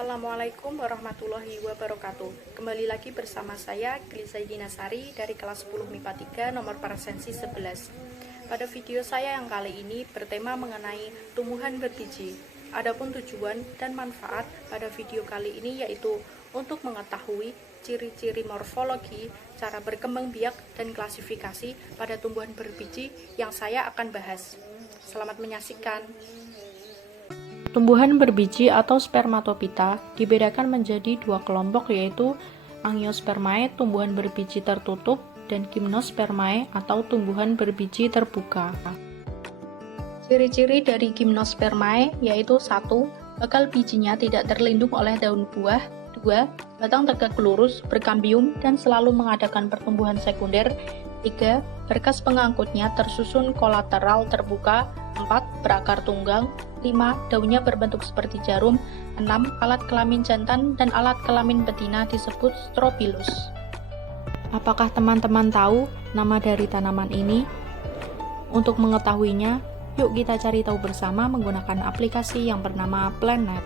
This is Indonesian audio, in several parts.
Assalamualaikum warahmatullahi wabarakatuh. Kembali lagi bersama saya Glizaidina Sari dari kelas 10 MIPA 3 nomor presensi 11. Pada video saya yang kali ini bertema mengenai tumbuhan berbiji. Adapun tujuan dan manfaat pada video kali ini yaitu untuk mengetahui ciri-ciri morfologi, cara berkembang biak dan klasifikasi pada tumbuhan berbiji yang saya akan bahas. Selamat menyaksikan. Tumbuhan berbiji atau spermatopita dibedakan menjadi dua kelompok, yaitu Angiospermae, tumbuhan berbiji tertutup, dan Gymnospermae atau tumbuhan berbiji terbuka. Ciri-ciri dari Gymnospermae yaitu 1. Bakal bijinya tidak terlindung oleh daun buah. 2. Batang tegak lurus, berkambium, dan selalu mengadakan pertumbuhan sekunder. 3. Berkas pengangkutnya tersusun kolateral terbuka. 4. Berakar tunggang. 5. Daunnya berbentuk seperti jarum. 6. Alat kelamin jantan dan alat kelamin betina disebut strobilus. Apakah teman-teman tahu nama dari tanaman ini? Untuk mengetahuinya, yuk kita cari tahu bersama menggunakan aplikasi yang bernama Planet.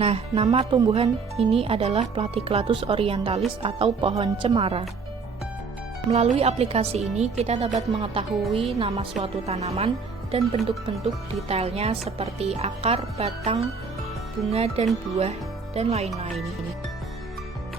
Nah, nama tumbuhan ini adalah Platycladus orientalis atau pohon cemara. Melalui aplikasi ini, kita dapat mengetahui nama suatu tanaman dan bentuk-bentuk detailnya seperti akar, batang, bunga, dan buah, dan lain-lain.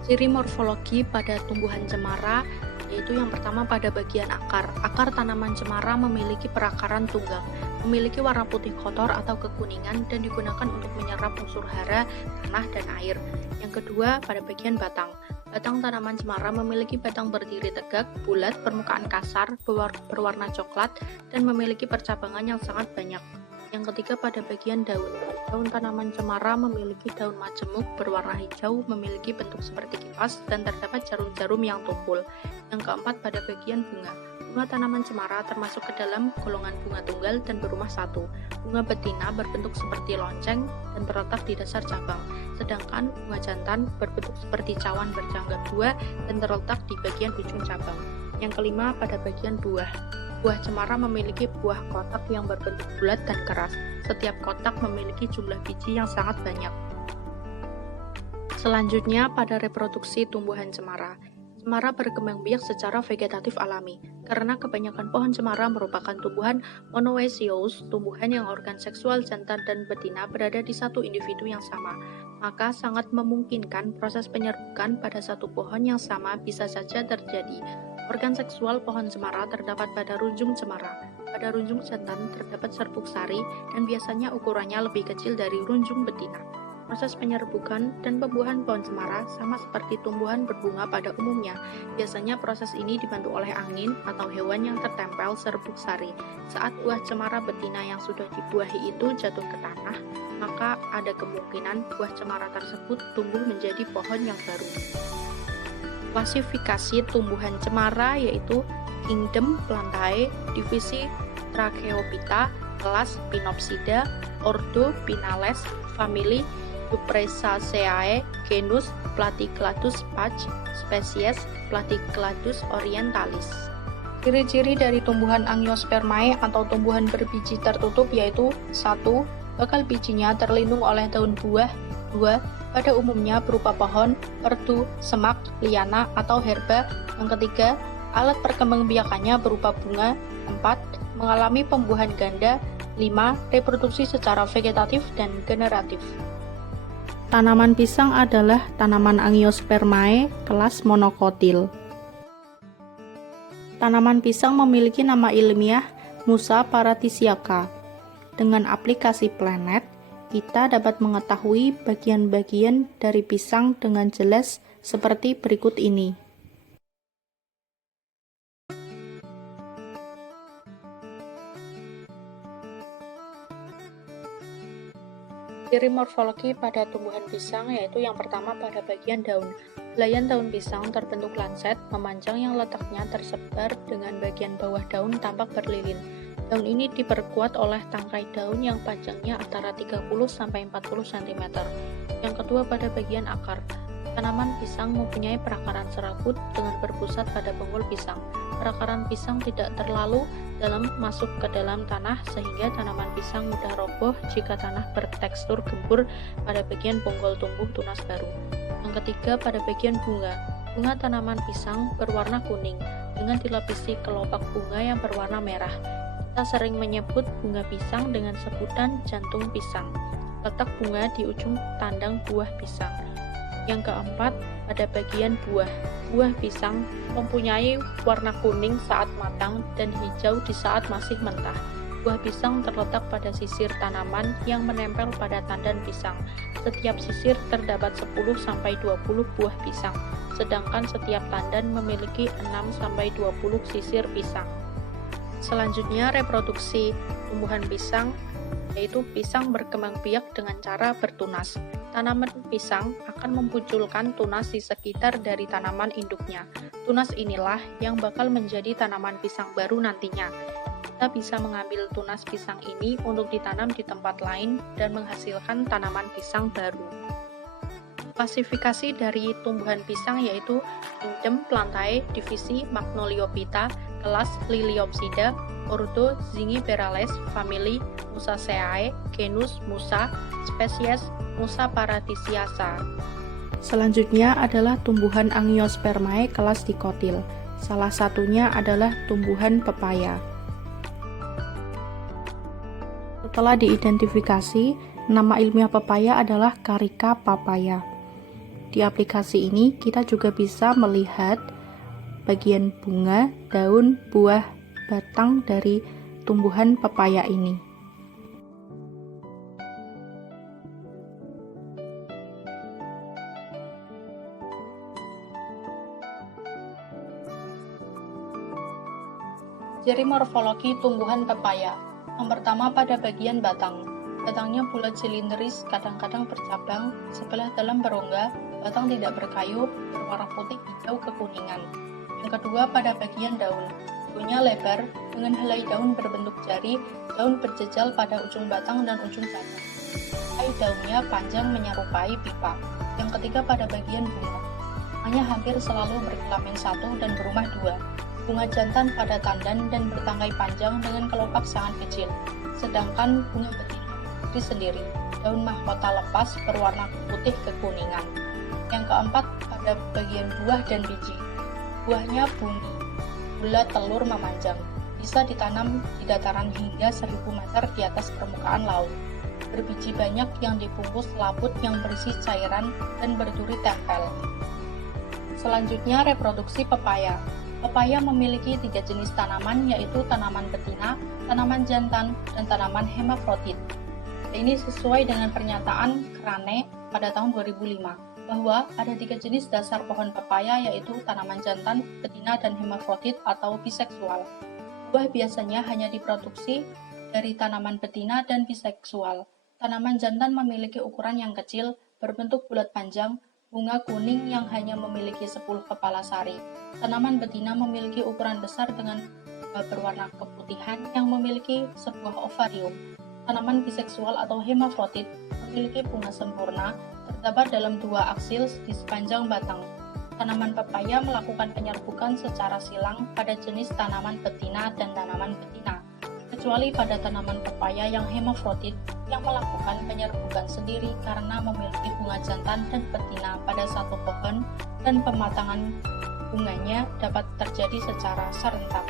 Ciri morfologi pada tumbuhan cemara yaitu yang pertama pada bagian akar. Akar tanaman cemara memiliki perakaran tunggang, memiliki warna putih kotor atau kekuningan dan digunakan untuk menyerap unsur hara, tanah, dan air. Yang kedua, pada bagian batang. Batang tanaman cemara memiliki batang berdiri tegak, bulat, permukaan kasar, berwarna coklat, dan memiliki percabangan yang sangat banyak. Yang ketiga, pada bagian daun. Daun tanaman cemara memiliki daun majemuk berwarna hijau, memiliki bentuk seperti kipas, dan terdapat jarum-jarum yang tumpul. Yang keempat, pada bagian bunga. Bunga tanaman cemara termasuk ke dalam golongan bunga tunggal dan berumah satu. Bunga betina berbentuk seperti lonceng dan terletak di dasar cabang. Sedangkan bunga jantan berbentuk seperti cawan berjanggut dua dan terletak di bagian ujung cabang. Yang kelima, pada bagian buah. Buah cemara memiliki buah kotak yang berbentuk bulat dan keras. Setiap kotak memiliki jumlah biji yang sangat banyak. Selanjutnya, pada reproduksi tumbuhan cemara. Cemara berkembang biak secara vegetatif alami. Karena kebanyakan pohon cemara merupakan tumbuhan monoecious, tumbuhan yang organ seksual jantan dan betina berada di satu individu yang sama, maka sangat memungkinkan proses penyerbukan pada satu pohon yang sama bisa saja terjadi. Organ seksual pohon cemara terdapat pada runjung cemara. Pada runjung jantan terdapat serbuk sari dan biasanya ukurannya lebih kecil dari runjung betina. Proses penyerbukan dan pembuahan pohon cemara sama seperti tumbuhan berbunga pada umumnya. Biasanya proses ini dibantu oleh angin atau hewan yang tertempel serbuk sari. Saat buah cemara betina yang sudah dibuahi itu jatuh ke tanah, maka ada kemungkinan buah cemara tersebut tumbuh menjadi pohon yang baru. Klasifikasi tumbuhan cemara yaitu Kingdom Plantae, divisi Tracheophyta, kelas Pinopsida, ordo Pinales, famili Cupressaceae, genus Platycladus pach, spesies Platycladus orientalis. Ciri-ciri dari tumbuhan Angiospermae atau tumbuhan berbiji tertutup yaitu 1. Bakal bijinya terlindung oleh daun buah. 2. Pada umumnya berupa pohon, perdu, semak, liana, atau herba. Yang ketiga, alat perkembangbiakannya berupa bunga. 4. Mengalami pembuahan ganda. 5. Reproduksi secara vegetatif dan generatif. Tanaman pisang adalah tanaman Angiospermae kelas monokotil. Tanaman pisang memiliki nama ilmiah Musa paratisiaca. Dengan aplikasi Planet, kita dapat mengetahui bagian-bagian dari pisang dengan jelas seperti berikut ini. Ciri morfologi pada tumbuhan pisang yaitu yang pertama pada bagian daun. Helaian daun pisang terbentuk lancet, memanjang yang letaknya tersebar dengan bagian bawah daun tampak berlilin. Daun ini diperkuat oleh tangkai daun yang panjangnya antara 30-40 cm. Yang kedua pada bagian akar. Tanaman pisang mempunyai perakaran serabut dengan berpusat pada bonggol pisang. Perakaran pisang tidak terlalu dalam masuk ke dalam tanah sehingga tanaman pisang mudah roboh jika tanah bertekstur gembur pada bagian bonggol tumbuh tunas baru. Yang ketiga, pada bagian bunga. Bunga tanaman pisang berwarna kuning dengan dilapisi kelopak bunga yang berwarna merah. Kita sering menyebut bunga pisang dengan sebutan jantung pisang. Letak bunga di ujung tandang buah pisang. Yang keempat, pada bagian buah. Buah pisang mempunyai warna kuning saat matang dan hijau di saat masih mentah. Buah pisang terletak pada sisir tanaman yang menempel pada tandan pisang. Setiap sisir terdapat 10-20 buah pisang, sedangkan setiap tandan memiliki 6-20 sisir pisang. Selanjutnya, reproduksi tumbuhan pisang, yaitu pisang berkembang biak dengan cara bertunas. Tanaman pisang akan memunculkan tunas di sekitar dari tanaman induknya. Tunas inilah yang bakal menjadi tanaman pisang baru nantinya. Kita bisa mengambil tunas pisang ini untuk ditanam di tempat lain dan menghasilkan tanaman pisang baru. Klasifikasi dari tumbuhan pisang yaitu Kingdom Plantae, divisi Magnoliophyta, kelas Liliopsida, ordo Zingiberales, famili Musaceae, genus Musa, spesies Musa paradisiaca. Selanjutnya adalah tumbuhan Angiospermae kelas Dicotyl. Salah satunya adalah tumbuhan pepaya. Setelah diidentifikasi, nama ilmiah pepaya adalah Carica papaya. Di aplikasi ini kita juga bisa melihat bagian bunga, daun, buah, batang dari tumbuhan pepaya ini. Ciri morfologi tumbuhan pepaya. Yang pertama, pada bagian batang. Batangnya bulat silinderis, kadang-kadang bercabang, sebelah dalam berongga, batang tidak berkayu, berwarna putih hijau kekuningan. Yang kedua, pada bagian daun. Daunnya lebar, dengan helai daun berbentuk jari, daun berjejal pada ujung batang dan ujung batang. Helai daunnya panjang menyerupai pipa. Yang ketiga, pada bagian bunga. Bunganya hampir selalu berkelamin satu dan berumah dua. Bunga jantan pada tandan dan bertangkai panjang dengan kelopak sangat kecil, sedangkan bunga betina berdiri sendiri. Daun mahkota lepas berwarna putih kekuningan. Yang keempat, pada bagian buah dan biji. Buahnya bumi, bulat telur memanjang, bisa ditanam di dataran hingga 1000 meter di atas permukaan laut. Berbiji banyak yang dibungkus selaput yang berisi cairan dan berduri tempel. Selanjutnya, reproduksi pepaya. Pepaya memiliki 3 jenis tanaman, yaitu tanaman betina, tanaman jantan, dan tanaman hemafrodit. Ini sesuai dengan pernyataan Crane pada tahun 2005, bahwa ada 3 jenis dasar pohon pepaya, yaitu tanaman jantan, betina, dan hemafrodit atau biseksual. Buah biasanya hanya diproduksi dari tanaman betina dan biseksual. Tanaman jantan memiliki ukuran yang kecil, berbentuk bulat panjang, bunga kuning yang hanya memiliki 10 kepala sari. Tanaman betina memiliki ukuran besar dengan berwarna keputihan yang memiliki sebuah ovarium. Tanaman biseksual atau hemafrodit memiliki bunga sempurna, terdapat dalam 2 aksil di sepanjang batang. Tanaman pepaya melakukan penyerbukan secara silang pada jenis tanaman betina dan tanaman betina, kecuali pada tanaman pepaya yang hemafrodit yang melakukan penyerbukan sendiri karena memiliki bunga jantan dan betina pada satu pohon dan pematangan bunganya dapat terjadi secara serentak.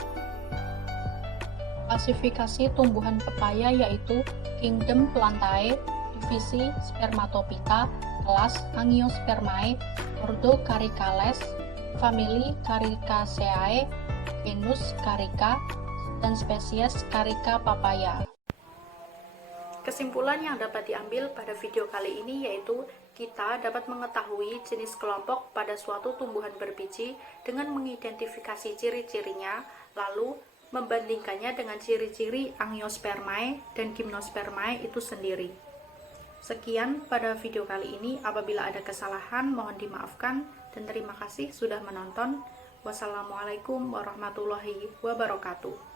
Klasifikasi tumbuhan pepaya yaitu Kingdom Plantae, divisi Spermatophyta, kelas Angiospermae, ordo Caricales, famili Caricaceae, genus Carica, dan spesies Carica papaya. Kesimpulan yang dapat diambil pada video kali ini yaitu kita dapat mengetahui jenis kelompok pada suatu tumbuhan berbiji dengan mengidentifikasi ciri-cirinya, lalu membandingkannya dengan ciri-ciri Angiospermae dan Gymnospermae itu sendiri. Sekian pada video kali ini, apabila ada kesalahan mohon dimaafkan dan terima kasih sudah menonton. Wassalamualaikum warahmatullahi wabarakatuh.